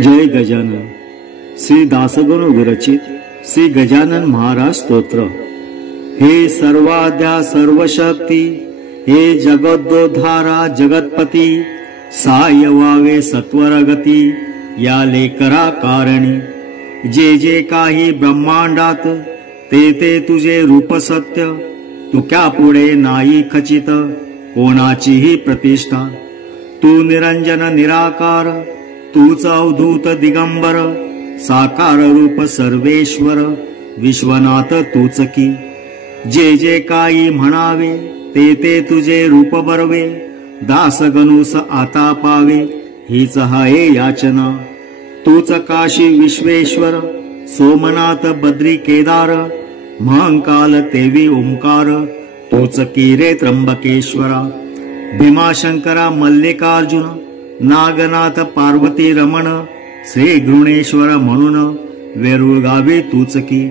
जय गजानन. श्री दासगणु विरचित श्री गजानन महाराज स्तोत्र. हे सर्वाद्या सर्वशक्ती, हे जगदोद्धारा जगतपती, साय व्हावे सत्वरगती या लेकरा कारणी. जे जे काही ब्रह्मांडात ते ते तुझे रूप सत्य, तुक्या पुढे नाही खचित कोणाचीही प्रतिष्ठा. तू निरंजन निराकार, तूच अवधूत दिगंबर, साकार रूप सर्वेश्वर विश्वनाथ तूच की. जे जे काही म्हणावे ते ते तुझे रूप बरवे, दास गणूस आता पावे हीच हाये याचना. तूच काशी विश्वेश्वर, सोमनाथ बद्री केदार, महंकाल तेवी ओंकार तूच की रे त्र्यंबकेश्वरा. भीमाशंकरा मल्लिकार्जुन, नागनाथ पार्वती रमण, श्री घृणेश्वर म्हणून वेरूळ गावी तूच की.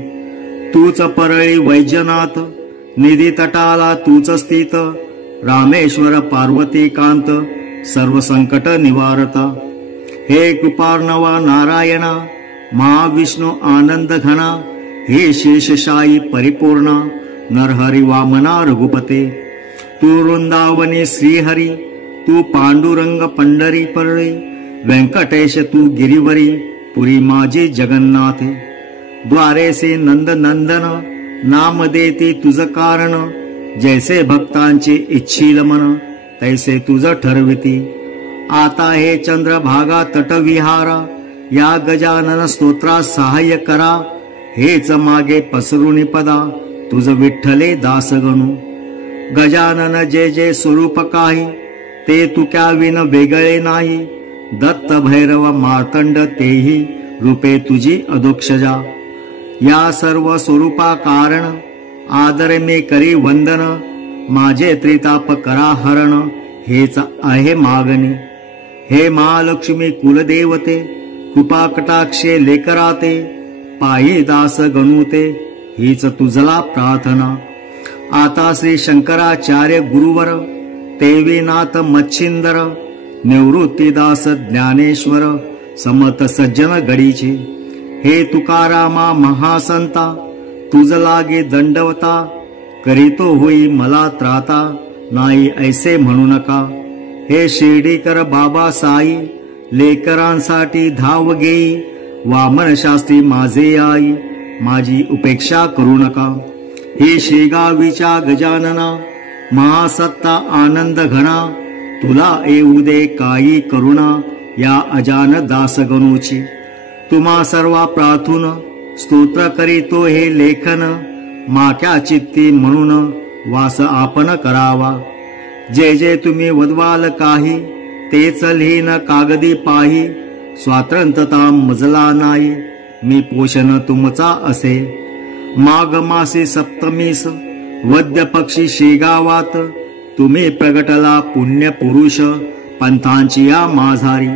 तूच परळी वैजनाथ, निधी तटाला तूच स्थित, रामेश्वर पार्वती कांत सर्व संकट निवारता. हे कृपार्णवा नारायणा, महाविष्णू आनंद घना, हे शेषशायी परिपूर्णा, नरहरी वामना रघुपते. तू वृंदावनी श्रीहरी, तू पांडुरंग पंढरी परळे, व्यंकटेश तू गिरीवरी, पुरी माझी जगन्नाथे. द्वारेसे नंद नंदन, नाम देती तुझ कारण, जैसे भक्तांचे इच्छील मन तैसे तुझ ठरविती. आता हे चंद्रभागा तटविहारा, या गजानन स्तोत्रा सहाय्य करा. हेच मागे पसरुनी पदा, तुझ विठ्ठले दासगणू. गजानन जे जे स्वरूप काही, ते तुक्या विन वेगळे नाही. दत्त भैरव मार्तंड तेही रूपे तुझी अदोक्षजा. या सर्व स्वरूपा कारण, आदर मे करी वंदन, माझे त्रिताप करा हरण हेच आहे मागणी. हे महालक्ष्मी कुलदेवते, कृपा कटाक्षे लेकराते, पायी दास गणुते हीच तुझला प्रार्थना. आता श्री शंकराचार्य गुरुवर, तेवीनाथ मच्छिंदर, निवृत्तीदास ज्ञानेश्वर समत सज्जन गडीचे. हे तुकारामा महासंता, तुझ लागे दंडवता, करीतो होई मला त्राता, नाही ऐसे म्हणू नका. हे शिर्डीकर बाबा साई, लेकरांसाठी धाव घेई, वामन शास्त्री माझे आई, माझी उपेक्षा करू नका. हे शेगावीच्या गजानना, महासत्ता आनंद घना, तुला येऊ दे काही करुणा या अजान दासगणूची. तुम्हा सर्वा प्रार्थून स्तोत्र करीतो हे लेखन, माक्या चित्ती म्हणून वास आपण करावा. जे जे तुम्ही वदवाल काही, तेच लिहिन कागदी पाही, स्वातंत्र्यता मजला नाही, मी पोषण तुमचा असे. माघ मासी सप्तमीस, वद्य पक्षी शेगावात, तुम्ही प्रगटला पुण्य पुरुष पंथांची या माझारी.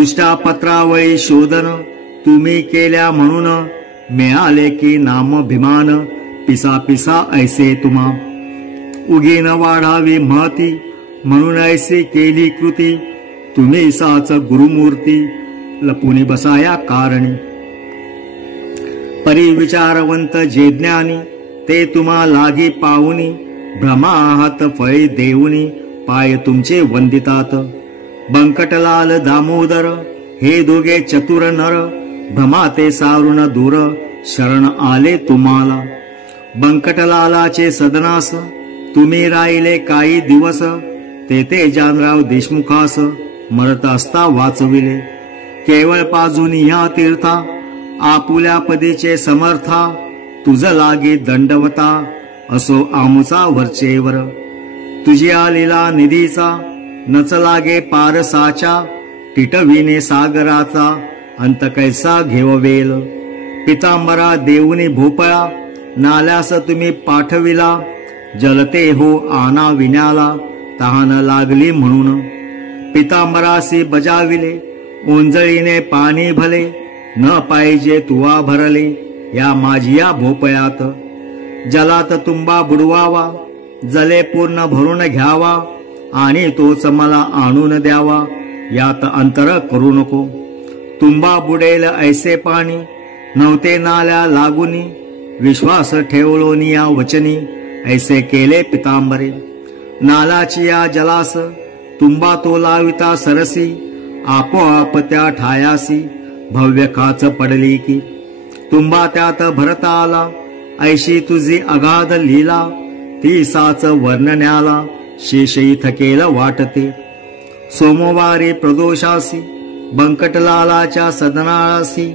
उष्टापत्रावळी शोधन तुम्ही केल्या म्हणून, मिळाले की नाम भिमान, पिसा पिसा ऐसे तुम्हा. उगीन वाढावी महती, म्हणून ऐसी केली कृती, तुम्ही साच गुरुमूर्ती, लपुनी बसाया कारणी. परिविचारवंत जे ज्ञानी, ते तुम्हा लागी पाहुनी, भ्रमाहात फळे देऊनी, पाय तुमचे वंदितात. बंकटलाल दामोदर, हे दोघे चतुर नर, भ्रमाते सारुण दूर, शरण आले तुम्हाला. बंकटलालाचे सदनास, तुम्ही राहिले काही दिवस, ते जानराव देशमुखास, मरत असता वाचविले. केवळ पाजून ह्या तीर्था, आपुल्या पदीचे समर्था, तुझ लागे दंडवता, असो आमुचा वरचेवर. तुझी आलेला निधीचा, नच लागे पारसाच्या, टिटविने सागराचा, अंत कैसा घेववेल. पितांबरा देऊनी भोपळा, नाल्यास तुम्ही पाठविला, जलते हो आना विण्याला, तहान लागली म्हणून. पितांबरासी बजाविले, ओंजळीने पाणी भले, न पाहिजे तुवा भरले, या माझिया भोपळ्यात. जलात तुंबा बुडवावा, जले पूर्ण भरून घ्यावा, आणि तोच मला आणून द्यावा, यात अंतर करू नको. तुंबा बुडेल ऐसे पाणी, नव्हते नाल्या लागुनी, विश्वास ठेवलोनी या वचनी, ऐसे केले पितांबरे. नालाची या जलास, तुंबा तो लाविता सरसी, आपोआप त्या ठायासी, भव्य काच पडली की. तुंबा त्यात भरता आला, ऐशी तुझी अगाध लीला, ती साच वर्णण्याला, शेषई थकेल वाटते. सोमवारी प्रदोषासी, बंकटलालाच्या सदनाळासी,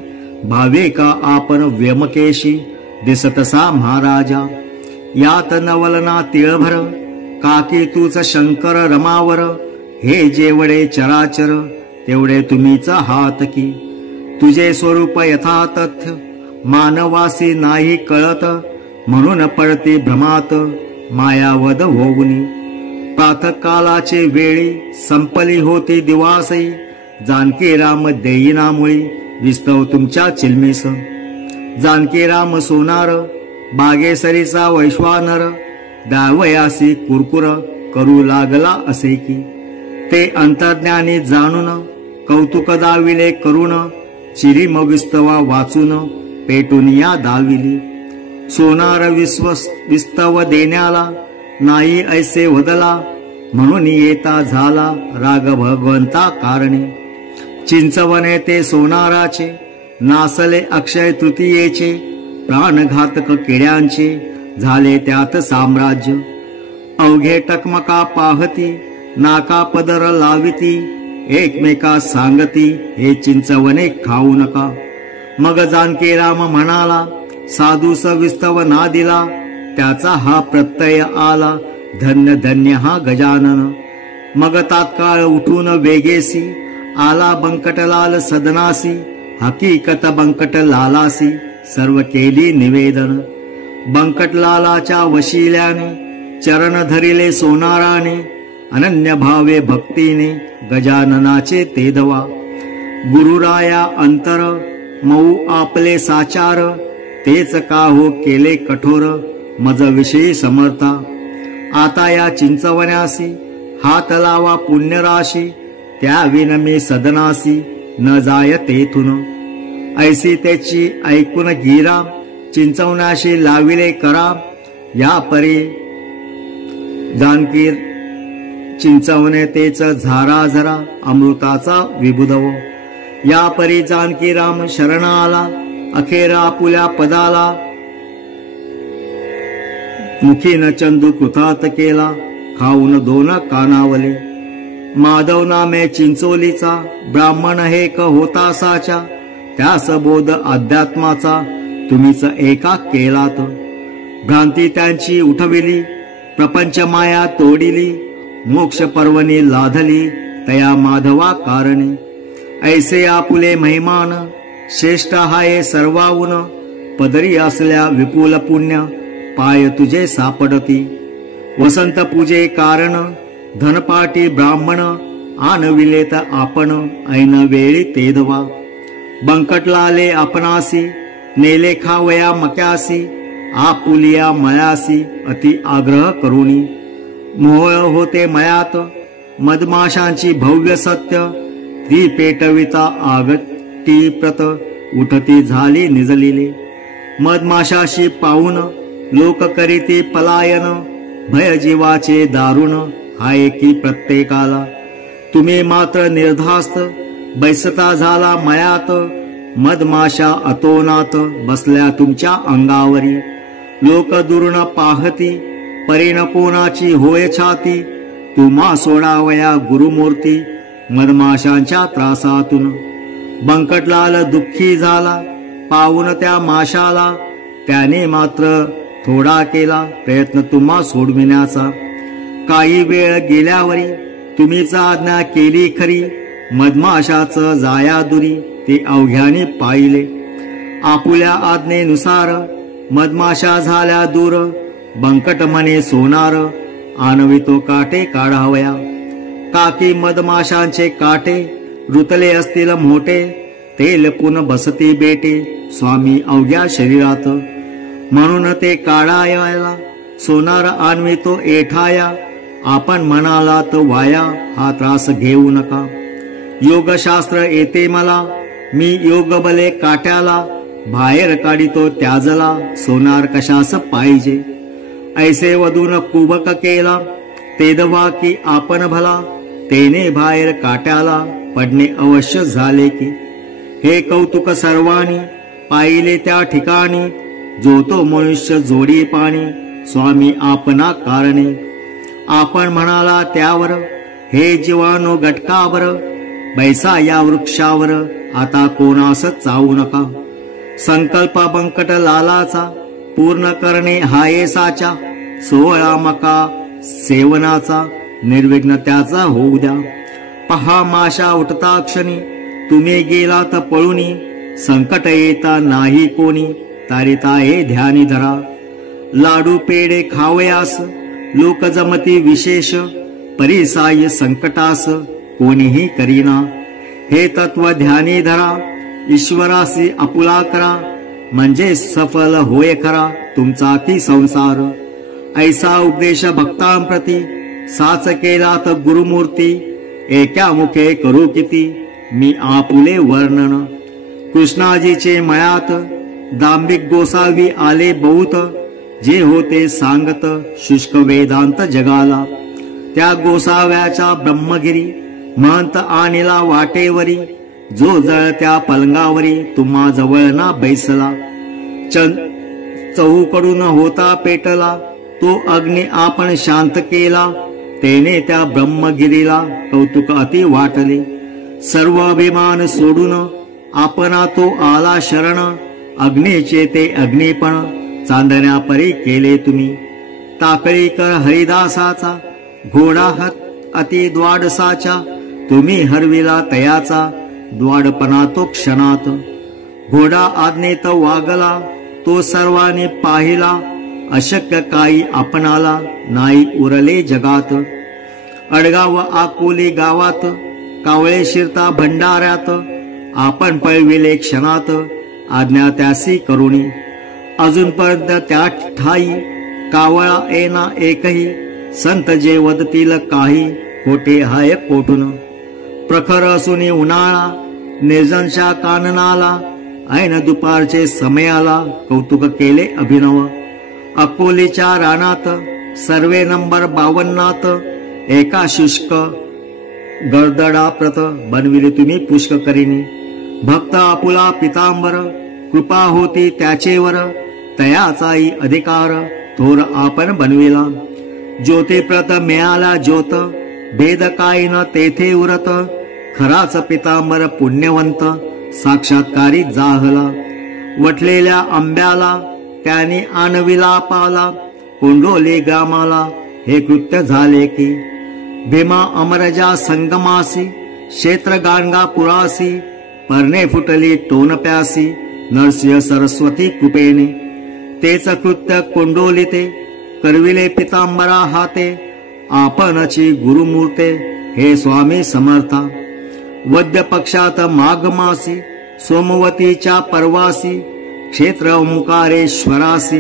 भावे का आपण व्यमकेशी, दिसतसा महाराजा. यात नवलना तिळभर, काकी तूच शंकर रमावर, हे जेवढे चराचर, तेवढे तुम्हीच हात की. तुझे स्वरूप यथातथ्य, मानवासी नाही कळत, म्हणून पडते भ्रमात, मायावद होऊनी. प्रातःकालाचे वेळी, संपली होती दिवासई, जानकीराम देईनामुळी, विस्तव तुमच्या चिलमीस. जानकीराम सोनार, बागेसरीचा वैश्वानर, दावयासी कुरकुर, करू लागला असे की. ते अंतर्ज्ञानी जाणून, कौतुक दाविले करून, चिरीम विस्तवा वाचून, पेटुनिया दाविली. सोनार विस्तव देण्याला, नाही ऐसे वदला, म्हणून येता झाला राग भगवंता कारणे. चिंचवणे ते सोनाराचे, नासले अक्षय तृतीयेचे, प्राणघातक किड्यांचे, झाले त्यात साम्राज्य. अवघे टकमका पाहती, नाका पदर लाविती, एकमेका सांगती, हे चिंचवणे खाऊ नका. मग जानकीराम म्हणाला, साधूस विस्तव ना दिला, त्याचा हा प्रत्यय आला, धन्य धन्य हा गजानन. मग तात्काळ उठून वेगेसी, आला बंकटलाल सदनासी, हकीकत बंकटलालासी, सर्व केली निवेदन. बंकटलालाच्या वशिल्याने, चरण धरिले सोनाराने, अनन्य भावे भक्तीने, गजाननाचे तेदवा. गुरुराया अंतर, मऊ आपले साचार, तेच का हो केले कठोर, मज विषयी समर्था. आता या चिंचवण्यासी, हात लावा पुण्यराशी, त्या विनमी सदनासी, न जाय तेथून. ऐसी त्याची ऐकून गिरा, चिंचवण्याशी लाविले करा, या परी जानकीर चिंचवणे तेच झारा झरा, अमृताचा विबुधव. या परी जानकीराम शरण आला, अखेर आपुल्या पदाला, मुखीन चंदू कृतात केला, खाऊन दोन कानावले. माधव नामे चिंचोलीचा, ब्राह्मण हे क होतासाच्या, त्यास बोध अध्यात्माचा, तुम्हीच एका केलात. भ्रांती त्यांची उठविली, प्रपंच माया तोडिली, मोक्ष पर्वणी लाधली, तया माधवा कारणे. ऐसे आपुले महिमान, श्रेष्ठ हाये सर्वाहून, पदरी असल्या विपुल पुण्य, पाय तुझे सापडती. वसंत पूजे कारण, धनपाटी ब्राह्मण, आणविलेत आपण, ऐन वेळी तेदवा. बंकटलाले आपणासी, नेले खावया मक्यासी, आपुलिया मयासी, अति आग्रह करुणी. मोह होते मयात, मधमाशांची भव्य सत्य, ती पेटविता आगटी प्रत, उठती झाली निजलेली. मधमाशाशी पाहून, लोक करीती पलायन, भय जीवाचे दारुण, हाय की प्रत्येकाला. तुम्ही मात्र निर्धास्त, बैसता झाला मयात, मधमाशा अतोनात, बसल्या तुमच्या अंगावरी. लोक दुर्न पाहती, परीन कोणाची होय छाती, तुम्हा सोडावया गुरुमूर्ती, मधमाशांच्या त्रासातून. बंकटलाल दुःखी झाला, पाहून त्या माशाला, त्याने मात्र थोडा केला प्रयत्न तुम्हा सोडविण्याचा. काही वेळ गेल्यावरी, तुम्हीच आज्ञा केली खरी, मधमाशाच जाया दुरी, ते अवघ्याने पाहिले. आपुल्या आज्ञेनुसार, मधमाशा झाल्या दूर, बंकट म्हणे सोनार, आणवितो काटे काढावया. काकी मधमाशांचे काटे, रुतले असतील मोठे, तेल पुन बसती बेटे, स्वामी अवघ्या शरीरात. म्हणून ते काढायला, सोनार आणवितो एठाया, आपण म्हणालात वाया, हा त्रास घेऊ नका. योगशास्त्र येते मला, मी योग बले काट्याला, बाहेर काढितो त्याजला, सोनार कशास पाहिजे. ऐसे वधून कुबक केला, तेदवा की आपण भला, तेने बाहेर काट्याला पडणे अवश्य झाले की. हे कौतुक सर्वांनी पाहिले त्या ठिकाणी, जो तो मनुष्य जोडी पाणी, स्वामी आपणा कारणे. आपण म्हणाला त्यावर, हे जीवानो घटकावर, बैसा या वृक्षावर, आता कोणास चावू नका. संकल्प बंकट लालाचा, पूर्ण करणे हाये साचा, 16 मका सेवनाचा, निर्विघ्न त्याचा होऊ द्या. पहा माशा उठता क्षणी, तुम्ही गेलात पळुनी, संकट येता नाही कोणी, तारिता हे ध्यानी धरा. लाडू पेढे खावयास, लोक जमती विशेष, परिसाय संकटास कोणीही करीना. हे तत्व ध्यानी धरा, ईश्वरासी आपुला करा, म्हणजे सफल होय खरा तुमचा की संसार. ऐसा उपदेश भक्तांप्रती, साच केला तर गुरुमूर्ती, एका मुखे करू किती, मी आपुले वर्णन. कृष्णाजीचे मळ्यात, दांभिक गोसावी आले बहुत, जे होते सांगत शुष्क वेदांत जगाला. त्या गोसाव्याच्या ब्रह्मगिरी, महंत आणिला वाटेवरी, जो जळत्या पलंगावरी, तुम्हा जवळ ना बैसला. चहूकडून होता पेटला, तो अग्नी आपण शांत केला, तेने त्या ब्रह्मगिरीला कौतुक अति वाटले. सर्व अभिमान सोडून आपणा तो आला शरण, अग्नीचे ते अग्निपण, चांदण्या परी केले तुम्ही. टाकळीकर हरिदासाचा, घोडा अति द्वाडसाच्या, तुम्ही हरविला तयाचा, द्वाडपणा तो क्षणात. घोडा आज्ञेत वागला, तो सर्वांनी पाहिला, अशक्य काही आपणाला, नाही उरले जगात. अडगाव आकोली गावात, कावळे शिरता भंडाऱ्यात, आपण पळविले क्षणात, आज्ञा त्यासी करुणी. अजूनपर्यंत त्या ठाई, कावळा येना एकही, संत जे वदतील काही, खोटे हाय कोठून. प्रखर असूनी उन्हाळा, निर्जनशा काननाला, ऐन दुपारचे समयाला, कौतुक केले अभिनव. अकोलीच्या रानात, सर्वे नंबर 52त, एका शुष्क गडदडा प्रत, बनविले तुम्ही पुष्क करीने. भक्त आपुला पितांबर, कृपा होती त्याचेवर, तयाचाही अधिकार, थोर आपण बनविला. ज्योतिप्रत मिळाला ज्योत, भेद काही न तेथे उरत, खराच पितांबर पुण्यवंत, साक्षात्कारी जाहला. वटलेल्या आंब्याला, त्याने आणविला पाला, कोंडोली ग्रामाला, हे कृत्य झाले की. भीमा अमरजा संगमासी, क्षेत्र गाणगापुरासी, पर्णे फुटली टोन प्यासी, नरसिंह सरस्वती कृपेने. तेच कृत्य कोंडोलिते, करविले पितांबरा हाते, आपणची गुरुमूर्ते, हे स्वामी समर्था. वद्य पक्षात माघ मासी, सोमवतीच्या परवासी, क्षेत्र ओंकारेश्वरासी,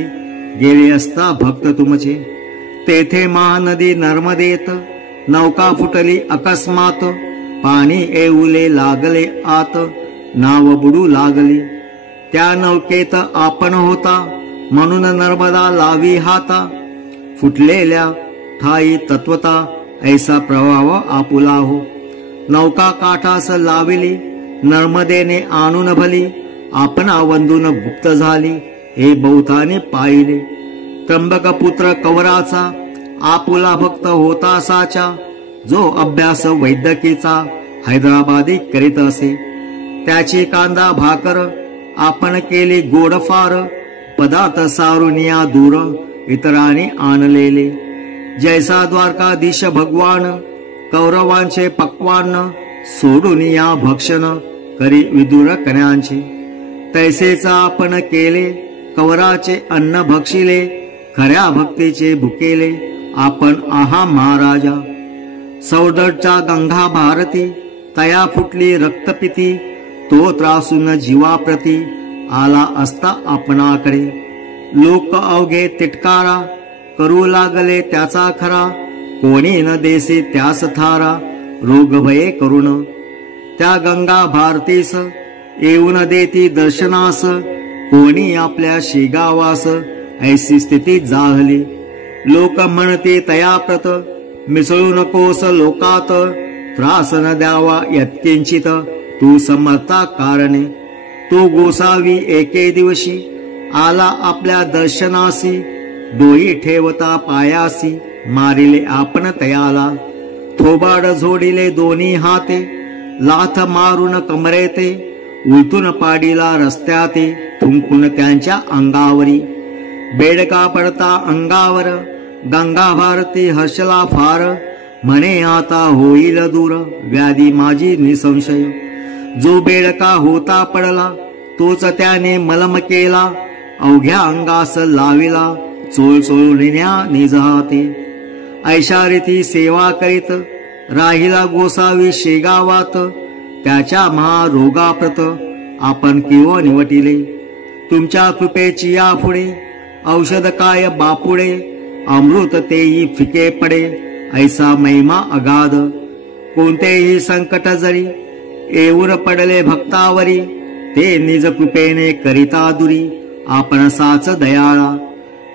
गेले असता भक्त तुमचे. तेथे महानदी नर्मदेत, नौका फुटली अकस्मात, पाणी येऊले लागले आत, नाव बुडू लागली. त्या नौकेत आपण होता, म्हणून नर्मदा लावी हाता. फुटलेल्या ठाई तत्वता, ऐसा प्रवाह आपुला हो. नौका काठास लाविली, नर्मदेने आणून भली, आपणा वंदून गुप्त झाली, हे बहुताने पाहिले. त्र्यंबक पुत्र कवराचा, आपुला भक्त होता साचा, जो अभ्यास वैद्यकीचा, हैदराबादी करीत असे. त्याची कांदा भाकर, आपण केली गोडफार, पदार्थ सारुनिया दूर, इतरांनी आणलेले. जैसा द्वारकाधीश भगवान, कौरवांचे पक्वान, सोडून या भक्षण, करी विदुर कन्यांचे. तैसेचा आपण केले, कवराचे अन्न भक्षिले, खऱ्या भक्तीचे भुकेले, आपण आहा महाराजा. सौदडच्या गंगा भारती, तया फुटली रक्तपिती, तो त्रासून जीवाप्रती, आला असता आपणाकडे. लोक अवघे तिटकारा, करू लागले त्याचा खरा, कोणी न देसे त्यास थारा, रोग भये करुण. त्या गंगा भारतीस, येऊन देती दर्शनास, कोणी आपल्या शेगावास, ऐसी स्थिती जाहली. लोक म्हणते तयाप्रत, मिसळू नकोस लोकात, त्रास न द्यावा यत्किंचित, तू समर्था कारणे. तो गोसावी एके दिवशी, आला आपल्या दर्शनासी, डोई ठेवता पायासी, मारिले आपण तयाला. थोबाड झोडिले दोन्ही हाते, लाथ मारून कमरेते, उलटून पाडीला रस्त्याते, थुंकून त्यांच्या अंगावरी. बेडका पडता अंगावर, गंगा भारती हर्षला फार, म्हणे आता होईल दूर, व्याधी माझी निसंशय. जो बेडका होता पडला, तोच त्याने मलम केला, अवघ्या अंगास लाविला, चोळ चोळविण्या निजहाते. ऐशा रीती सेवा करीत, राहिला गोसावी शेगावात, त्याच्या महारोगाप्रत, आपण किंवा निवटिले. तुमच्या कृपेची या पुढे, औषध काय बापुडे, अमृत तेही फिके पडे, ऐसा महिमा अगाध. कोणतेही संकट जरी येऊन पडले भक्तावरी, ते निज कृपेने करिता दुरी, आपण साच दयाळा.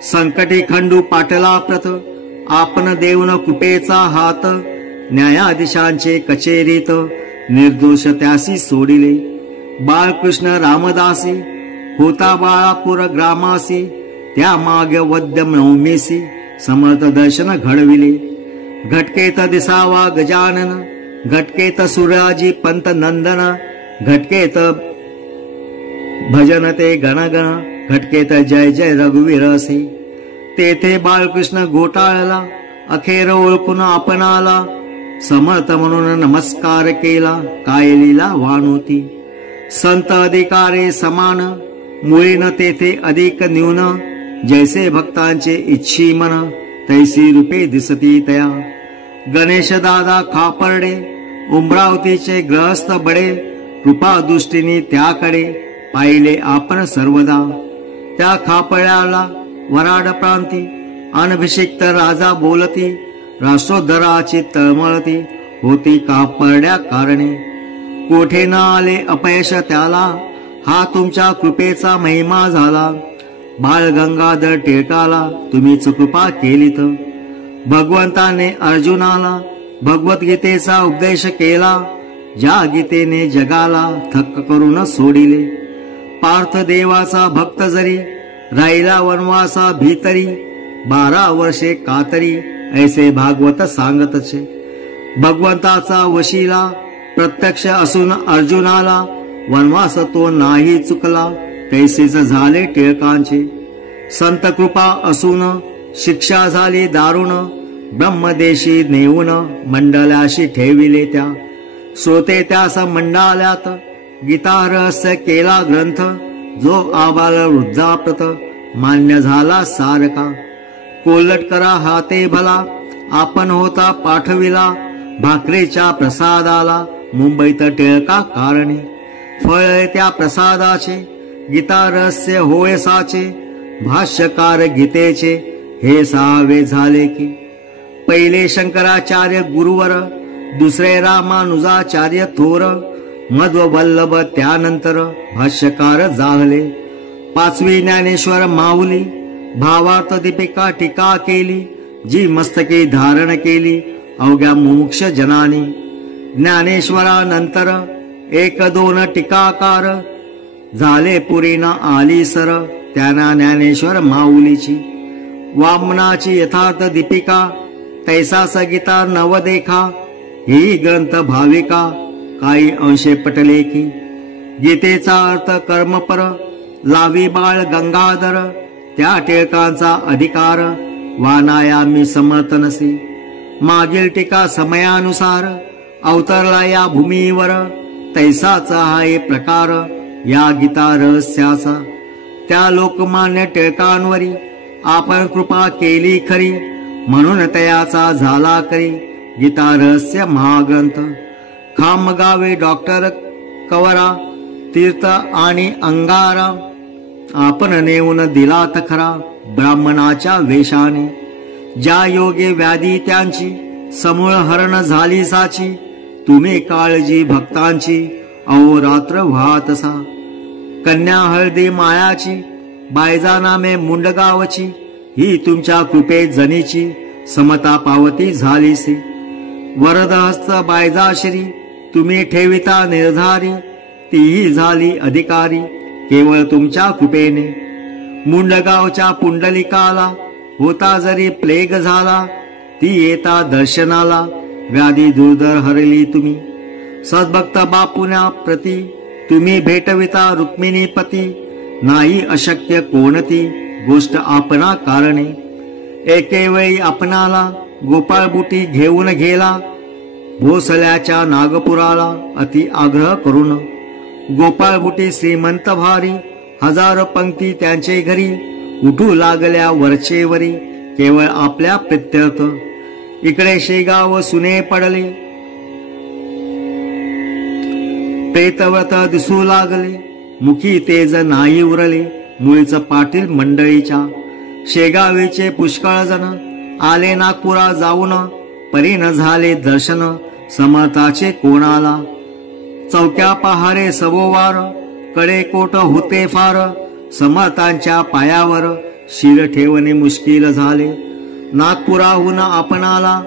संकटी खंडू पाटला प्रत, आपण देऊन कृपेचा हात, न्यायाधीशांचे कचेरीत, निर्दोष त्यासी सोडिले. बाळकृष्ण रामदासी, होता बाळापूर ग्रामासी, त्या मागे वद्य नवमीसी, समर्थ दर्शन घडविले. घटकेत दिसावा गजानन, घटकेत सुराजी पंत नंदन, घटकेत भजन ते गणगण, घटकेत जय जय रघुवीरसी. तेथे बाळकृष्ण घोटाळला, अखेर ओळखून आपणाला, समर्थ म्हणून नमस्कार केला, काय लीला वाणोती. संत अधिकारे समान, मुळीन तेथे अधिक न्यून, जैसे भक्तांचे इच्छी मन, तैसी रूपे दिसती तया. गणेश दादा खापर्डे, उमरावतीचे ग्रहस्थ बडे, कृपा दृष्टीने त्याकडे, पाहिले आपण सर्वदा. त्या खापळ्याला वराड प्रांती, अनभिषिक्त राजा बोलती, राष्ट्रोद्धराची तळमळती, होती कापरड्या कारणे. कोठे न आले अपयश त्याला, हा तुमच्या कृपेचा महिमा झाला. बाळ गंगाधर टिळकाला तुम्हीच कृपा केलीत. भगवंताने अर्जुनाला भगवद्गीतेचा उपदेश केला, ज्या गीतेने जगाला थक्क करून सोडिले. पार्थ देवाचा भक्त जरी, राहिला वनवासा भीतरी, 12 वर्षे कातरी, ऐसे भागवत सांगतचे. भगवंताचा वशिला प्रत्यक्ष असून अर्जुनाला, वनवास तो नाही चुकला, तैसेच झाले टिळकांचे. संत कृपा असून शिक्षा झाली दारुण, ब्रह्मदेशी नेऊन मंडळाशी ठेविले त्या. श्रोते त्यास मंडाल्यात, गीता रहस्य केला ग्रंथ, जो आबाल वृद्धाप्रत, मान्य झाला सारका. कोलट करा हाते भला, आपण होता पाठविला, भाकरेच्या प्रसादाला, मुंबईत टिळका कारणे. फळ त्या प्रसादाचे, गीता रहस्य होय साचे, भाष्यकार गीतेचे, हे 6वे झाले की. पहिले शंकराचार्य गुरुवर, दुसरे रामानुजाचार्य थोर, मध्ववल्लभ त्यानंतर भाष्यकार जाहले. 5वी ज्ञानेश्वर माऊली, भावार्थ दीपिका टीका केली, जी मस्तके धारण केली, अवघ्या मुमुक्ष जनानी. ज्ञानेश्वरानंतर 1-2 टीकाकार, झाले पुरीना आली सर, त्यांना ज्ञानेश्वर माऊलीची. वामनाची यथार्थ दीपिका, तैसा सगीता नवदेखा, ही ग्रंथ भाविका, काही अंशे पटले की. गीतेचा अर्थ कर्मपर, लावी बाळ गंगाधर, त्या टिळकांचा अधिकार, वानाया मी समर्थ नसे. मागील टीका समयानुसार, अवतरला या भूमीवर, तैसाचा हा एक प्रकार, या गीता रहस्याचा. त्या लोकमान्य टिळकांवरी, आपण कृपा केली खरी, म्हणून तयाचा झाला करी, गीता रहस्य महाग्रंथ. खामगावे डॉक्टर कवरा, तीर्थ आणि अंगारा, आपण नेऊन दिलात खरा, ब्राह्मणाच्या वेशाने. ज्या योगे व्याधी त्यांची, समूळ हरण झाली साची, तुम्ही काळजी भक्तांची, अहोरात्र वाहतसा. कन्या हळदी मायाची, बायजा नामे मुंडगावची, ही तुमच्या कृपे जनीची, समता पावती झालीसी. वरदहस्त बायजाश्री, तुम्ही ठेविता निर्धारी, तीही झाली अधिकारी, केवळ तुमच्या कृपेने. मुंडगावच्या पुंडलिकाला, होता जरी प्लेग झाला, ती येता दर्शनाला, व्याधी दुर्धर हरली तुम्ही. सद्भक्त बापुन्या प्रती, तुम्ही भेटविता रुक्मिणीपती, नाही अशक्य कोणती, गोष्ट आपणा कारणे. एके वेळी आपणाला, गोपाळबुटी घेऊन गेला, भोसल्याच्या नागपुराला, अति आग्रह करून. गोपाळबुटी श्रीमंत भारी, हजारो पंक्ती त्यांचे घरी, उठू लागल्या वरचेवरी, केवळ आपल्या प्रित्यर्थ. इकडे शेगाव सुने पडले, प्रेतव्रत दिसू लागले, मुखी तेज नाही उरले, मुळीच पाटील मंडळीच्या. शेगावीचे पुष्कळ जण, आले नागपुरा जाऊन, परीन झाले दर्शन, समर्थाचे कोणाला. चौक्या पहारे सवोवार, कडे कोट होते फार, समर्थांच्या पायावर, शिर ठेवणे मुश्किल झाले. नागपुराहून आपणाला,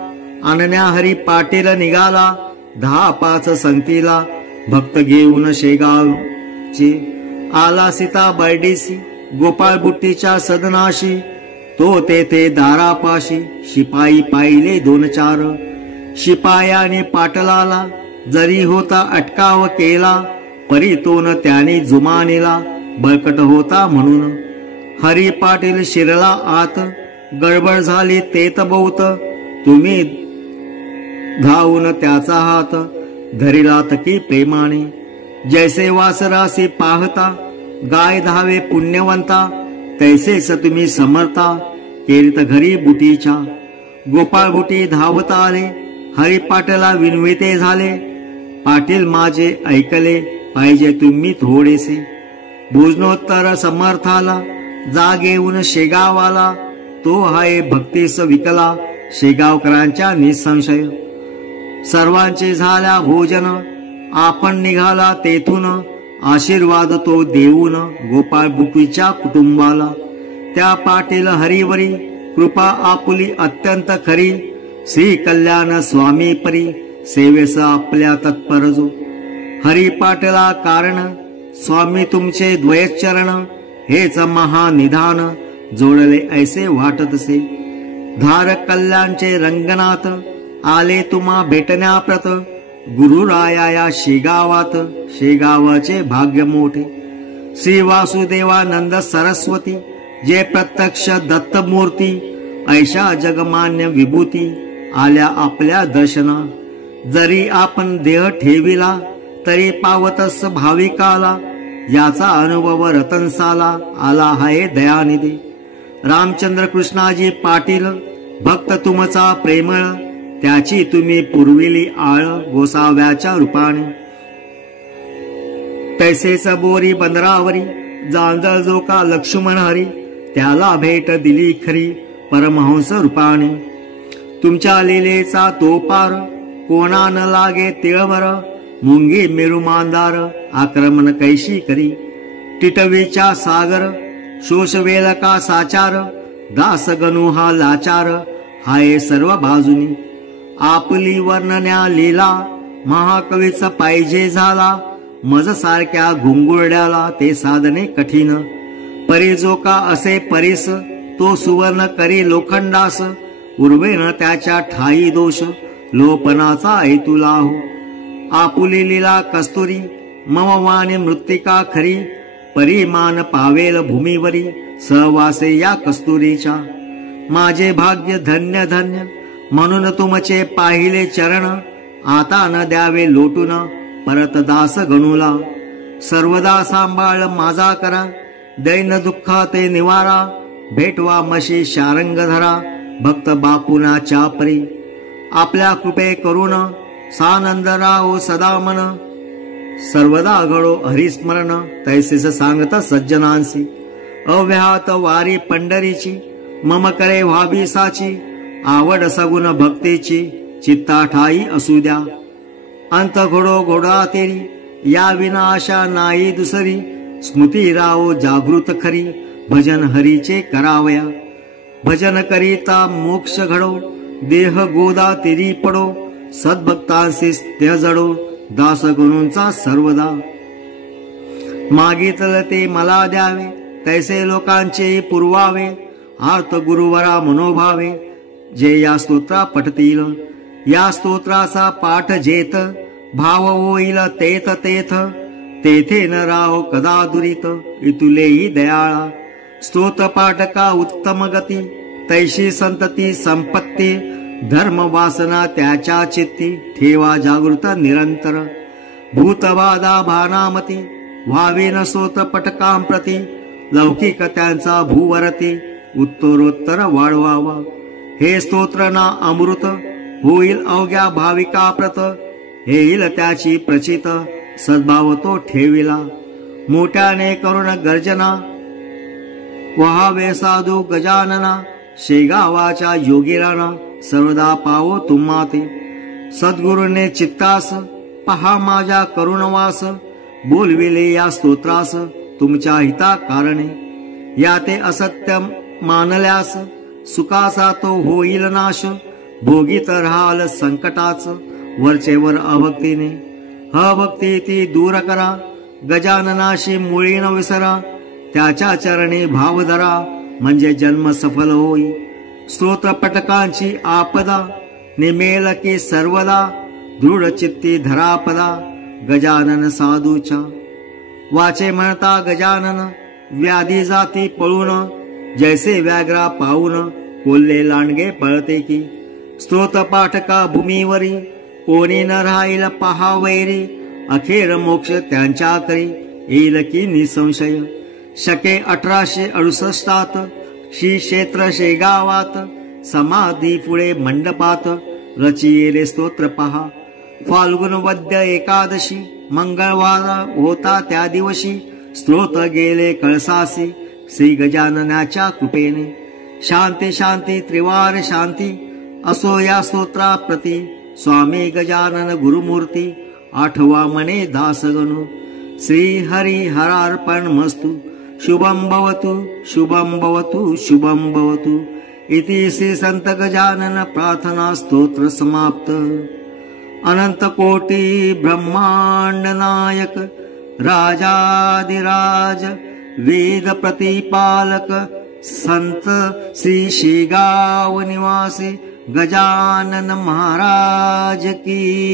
आणण्या हरी पाटील निघाला, 10-5 संगतीला, भक्त घेऊन शेगावची. आला सीता बर्डीसी, गोपाळबुट्टीच्या सदनाशी, तो तेथे दारापाशी, शिपाई पाहिले 2-4. शिपायाने पाटलाला, जरी होता अटकाव केला, परीतोन त्याने जुमानीला, बळकट होता म्हणून. हरी पाटील शिरला आत, गडबड झाली तेत बहुत, तुम्ही धावून त्याचा हात, धरिलात की प्रेमाने. जैसे वासरासी पाहता, गाय धावे पुण्यवंता, तैसेच तुम्ही समर्था, केरीत घरी बुटीच्या. गोपाळबुटी धावत आले, हरी पाटला विनविते झाले, पाटील माझे ऐकले पाहिजे तुम्ही थोडेसे. भोजनोत्तर समर्थाला, जागेऊन शेगावाला, तो हाय भक्तीस विकला, शेगावकरांच्या निसंशय. सर्वांचे झाल्या भोजन, आपण निघाला तेथून, आशीर्वाद तो देऊन, गोपाळबुटीच्या कुटुंबाला. त्या पाटील हरिवरी, कृपा आपुली अत्यंत खरी, श्री कल्याण स्वामी परी, सेवेस आपल्या तत्पर जो. हरी पाटला कारण, स्वामी तुमचे द्वयचरण, हेच महानिधान, जोडले ऐसे वाटतसे. धार कल्याणचे रंगनाथ, आले तुम्हा भेटण्याप्रत, गुरुराया या शेगावात, शेगावाचे भाग्य मोठे. श्री वासुदेवानंद सरस्वती, जे प्रत्यक्ष दत्तमूर्ती, ऐशा जगमान्य विभूती, आल्या आपल्या दर्शना. जरी आपण देह ठेविला, तरी पावतस भाविकाला, याचा अनुभव रतनसाला आला आहे दयानिधी. रामचंद्र कृष्णाजी पाटील, भक्त तुमचा प्रेमळ, त्याची तुम्ही पुरविली आळ, गोसाव्याच्या रूपाने. तैसेच बोरी बंदरावरी, जांजळ जो का लक्ष्मण हरी, त्याला भेट दिली खरी, परमहंस रूपाने. तुमच्या लीलेचा तो पार, कोणा न लागे तिळभर, मुंगी मेरुमांदार, आक्रमण कैशी करी. टिटवीच्या सागर, शोषवेल का साचार, दास गणू हा लाचार, हाय सर्व बाजूनी. आपली वर्णन्या लीला, महाकवीच पाहिजे झाला, मज सारख्या घुंगुरड्याला ते साधने कठीण. परी जो का असे परीस, तो सुवर्ण करी लोखंडास, उर्वेन त्याच्या ठाई दोष, लोपनाचा ऐतुला हो. आपुली लीला कस्तुरी, मम वाणी मृत्तिका खरी, परिमान पावेल भूमीवरी, सहवासे या कस्तुरीच्या. माझे भाग्य धन्य धन्य, म्हणून तुमचे पाहिले चरण, आता न द्यावे लोटून, परत दास गणूला. सर्वदा सांभाळ माझा करा, दैन दुःखाते निवारा, भेटवा मशी शारंग धरा, भक्त बापुनाच्या परी. आपल्या कृपे करून, सानंद राहो सदा मन, सर्वदा घडो हरिस्मरण, तैसेस सांगत सज्जनांसी. अव्याहत वारी पंढरीची, मम करे व्हावी साची, आवड सगुण भक्तीची, चित्ता ठाई असू द्या. अंत घोडो घोडा तेरी, या विनाशा नाही दुसरी, स्मृती राहो जागृत खरी, भजन हरीचे करावया. भजन करिता मोक्ष घडो, देह गोदा तिरी पडो, सद्भक्तांशी स्नेह जडो, दास गुरूंचा सर्वदा. मागितलं ते मला द्यावे, तैसे लोकांचे पुरवावे, आर्त गुरुवरा मनोभावे, जे या स्तोत्रा पठतील. या स्तोत्राचा पाठ जेत, भाव होईल तेथ तेथ, तेथे न राहो कदा दुरित, इतुलेही दयाळा. स्तोत्र पाठका उत्तम गती, तैशी संतती संपत्ती, धर्म वासना त्याच्या चित्ती, ठेवा जागृत निरंतर. भूतबाधा भानामती, व्हावे न स्तोत्र पटकांप्रती, लौकिक त्यांचा भूवरती, उत्तरोत्तर वाढवावा. हे स्तोत्र ना अमृत, होईल अवघ्या भाविका प्रत, येईल त्याची प्रचित, सद्भाव तो ठेविला. मोठ्याने करुण गर्जना, वहावे साधू गजानना, शेगावाच्या योगीराना, सर्वदा पावो तुम्हा ते. सद्गुरूने चित्तास, पहा माझ्या करुणवास, बोलविले या स्तोत्रास, तुमच्या हिता कारणे. या ते असत्य मानल्यास, सुखाचा तो होईल नाश, भोगीत राहाल संकटाच, वरचेवर अभक्तीने. अभक्ती ती दूर करा, गजाननाशी मुळी न विसरा, त्याच्या चरणी भाव धरा, म्हणजे जन्म सफल होई. स्तोत्र पटकांची आपदा, निमेल की सर्वदा, दृढ चित्ती धरापदा, गजानन साधूच्या. वाचे म्हणता गजानन, व्याधी जाती पळून, जैसे व्याघ्रा पाऊन, कोल्हे लांडगे पळते की. स्तोत्र पाठका भूमीवरी, कोणी न राहील पहा वैरी, अखेर मोक्ष त्यांच्या करी, येईल की निसंशय. शके 1868 श्री क्षेत्र शेगावात, समाधी पुढे मंडपात, रचिले स्तोत्र पहा. फाल्गुन वद्य एकादशी, मंगळवार होता त्या दिवशी, स्तोत्र गेले कळसासी, श्री गजाननाच्या कृपेने. शांती शांती त्रिवार शांती, असो या स्तोत्रा प्रती, स्वामी गजानन गुरुमूर्ती, आठवा मने दासगणू. श्री हरी हरार्पण मस्तु. शुभम भवतु शुभम भवतु शुभम भवतु. इति श्री संत गजानन प्रार्थना स्तोत्र समाप्त. अनंत कोटी ब्रह्मांड नायक, राजाधिराज वेद प्रतिपालक, संत श्री शेगाव निवासी गजानन महाराज की.